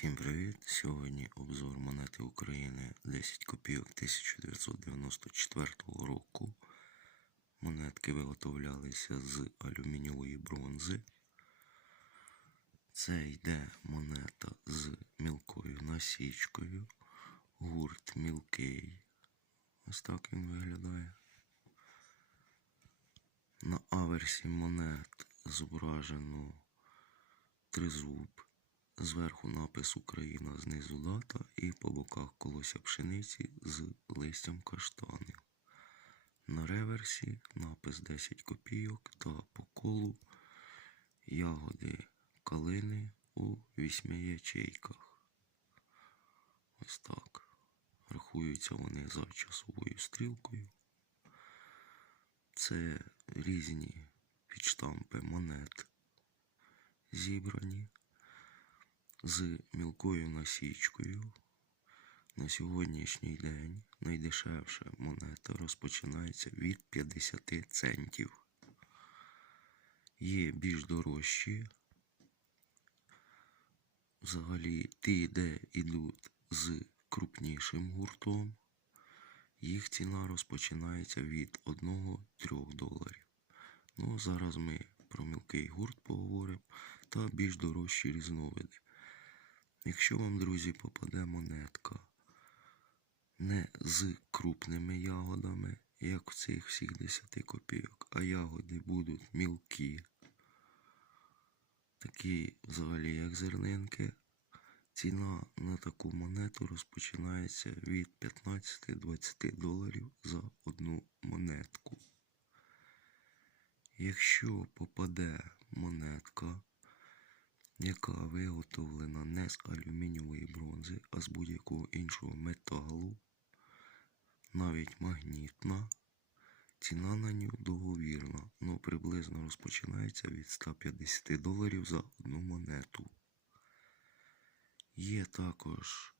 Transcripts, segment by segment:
Всім привіт! Сьогодні обзор монети України 10 копійок 1994 року. Монетки виготовлялися з алюмінієвої бронзи. Це йде монета з мілкою насічкою. Гурт мілкий. Ось так він виглядає. На аверсі монет зображено тризуб. Зверху напис Україна, знизу дата і по боках колося пшениці з листям каштанів. На реверсі напис 10 копійок та по колу ягоди калини у вісьми ячейках. Ось так. Рахуються вони за часовою стрілкою. Це різні підштампи монет зібрані з мілкою насічкою. На сьогоднішній день найдешевша монета розпочинається від 50 центів. Є більш дорожчі. Взагалі ті, де йдуть з крупнішим гуртом, їх ціна розпочинається від 1-3 доларів. Ну, зараз ми про мілкий гурт поговоримо та більш дорожчі різновиди. Якщо вам, друзі, попаде монетка не з крупними ягодами, як в цих всіх 10 копійок, а ягоди будуть мілкі, такі взагалі як зернинки, ціна на таку монету розпочинається від 15-20 доларів за одну монетку. Якщо попаде монетка, яка виготовлена не з алюмінієвої бронзи, а з будь-якого іншого металу, навіть магнітна, ціна на нього договірна, ну приблизно розпочинається від 150 доларів за одну монету. Є також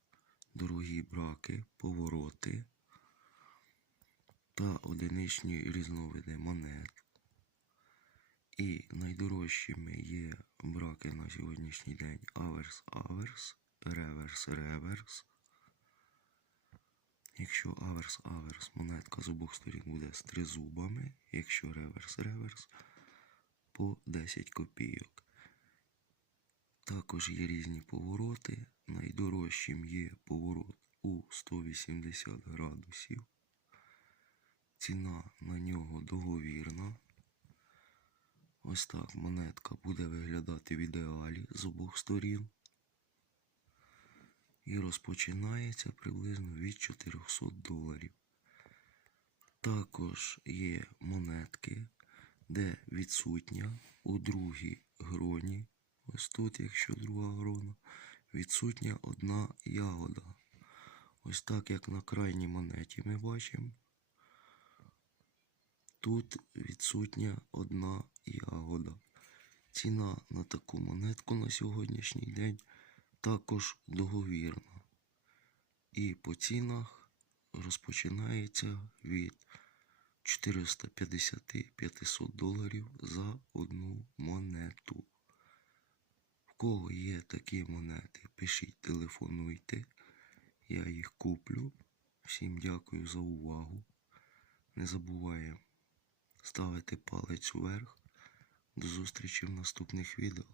дорогі браки, повороти та одиничні різновиди монет. І найдорожчими є браки на сьогоднішній день аверс-аверс, реверс-реверс. Якщо аверс-аверс, монетка з обох сторін буде з тризубами, якщо реверс-реверс по 10 копійок. Також є різні повороти. Найдорожчим є поворот у 180 градусів. Ціна на нього договірна. Ось так монетка буде виглядати в ідеалі з обох сторін. І розпочинається приблизно від 400 доларів. Також є монетки, де відсутня у другій гроні. Ось тут, якщо друга грона, відсутня одна ягода. Ось так, як на крайній монеті ми бачимо. Тут відсутня одна ягода. Ціна на таку монетку на сьогоднішній день також договірна. І по цінах розпочинається від 450-500 доларів за одну монету. В кого є такі монети, пишіть, телефонуйте. Я їх куплю. Всім дякую за увагу. Не забуваємо ставити палець вверх. До зустрічі в наступних відео.